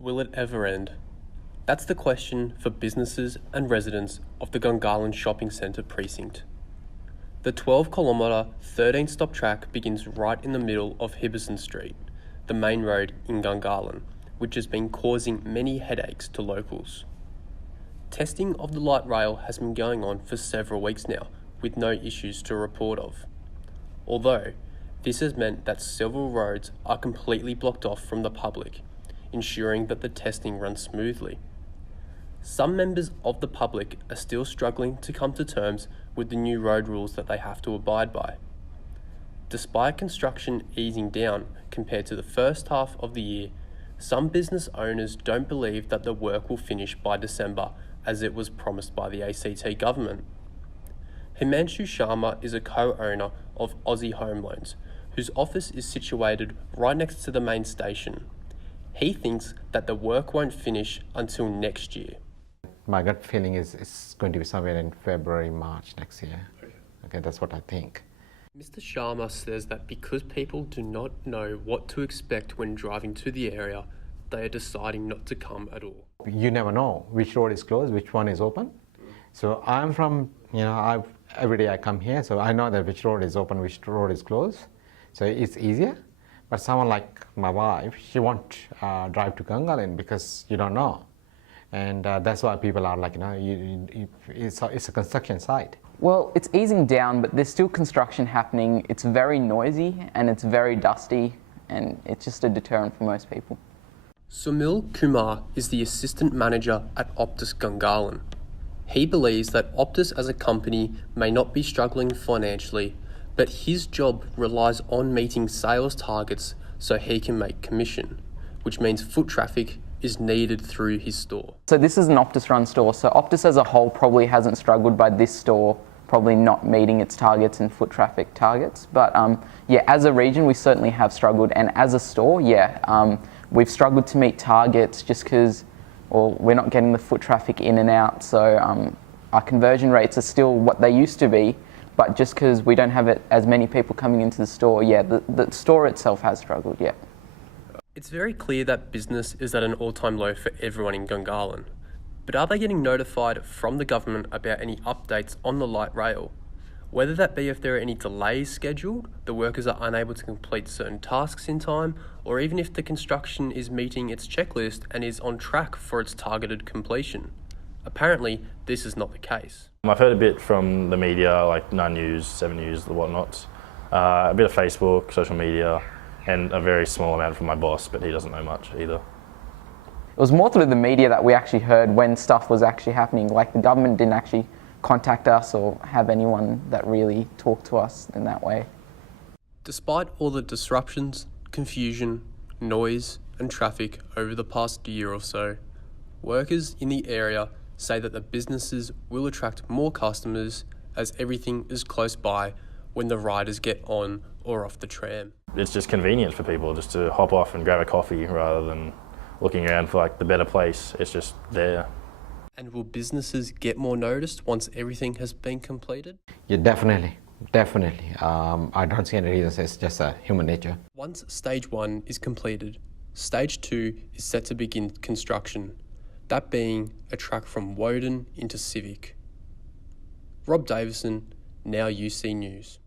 Will it ever end? That's the question for businesses and residents of the Gungahlin Shopping Centre precinct. The 12-kilometre, 13-stop track begins right in the middle of Hibberson Street, the main road in Gungahlin, which has been causing many headaches to locals. Testing of the light rail has been going on for several weeks now, with no issues to report of. Although, this has meant that several roads are completely blocked off from the public, ensuring that the testing runs smoothly. Some members of the public are still struggling to come to terms with the new road rules that they have to abide by. Despite construction easing down compared to the first half of the year, some business owners don't believe that the work will finish by December as it was promised by the ACT government. Himanshu Sharma is a co-owner of Aussie Home Loans, whose office is situated right next to the main station. He thinks that the work won't finish until next year. My gut feeling is it's going to be somewhere in February, March next year. Okay, that's what I think. Mr. Sharma says that because people do not know what to expect when driving to the area, they are deciding not to come at all. You never know which road is closed, which one is open. So I'm from, every day I come here, so I know that which road is open, which road is closed. So it's easier. But someone like my wife, she won't drive to Gungahlin because you don't know. And that's why people are like, it's a construction site. Well, it's easing down, but there's still construction happening. It's very noisy and it's very dusty, and it's just a deterrent for most people. Sumil Kumar is the assistant manager at Optus Gungahlin. He believes that Optus as a company may not be struggling financially, but his job relies on meeting sales targets so he can make commission, which means foot traffic is needed through his store. So this is an Optus run store, so Optus as a whole probably hasn't struggled by this store probably not meeting its targets and foot traffic targets. But as a region, we certainly have struggled, and as a store, we've struggled to meet targets just because we're not getting the foot traffic in and out, so our conversion rates are still what they used to be, but just because we don't have as many people coming into the store, the store itself has struggled, It's very clear that business is at an all-time low for everyone in Gungahlin. But are they getting notified from the government about any updates on the light rail? Whether that be if there are any delays scheduled, the workers are unable to complete certain tasks in time, or even if the construction is meeting its checklist and is on track for its targeted completion. Apparently, this is not the case. I've heard a bit from the media, like 9 News, 7 News, the whatnots, a bit of Facebook, social media, and a very small amount from my boss, but he doesn't know much either. It was more through the media that we actually heard when stuff was actually happening. Like, the government didn't actually contact us or have anyone that really talked to us in that way. Despite all the disruptions, confusion, noise and traffic over the past year or so, workers in the area say that the businesses will attract more customers as everything is close by when the riders get on or off the tram. It's just convenient for people just to hop off and grab a coffee rather than looking around for like the better place. It's just there. And will businesses get more noticed once everything has been completed? Yeah, definitely. I don't see any reasons. It's just human nature. Once stage 1 is completed, stage 2 is set to begin construction, that being a track from Woden into Civic. Rob Davison, Now UC News.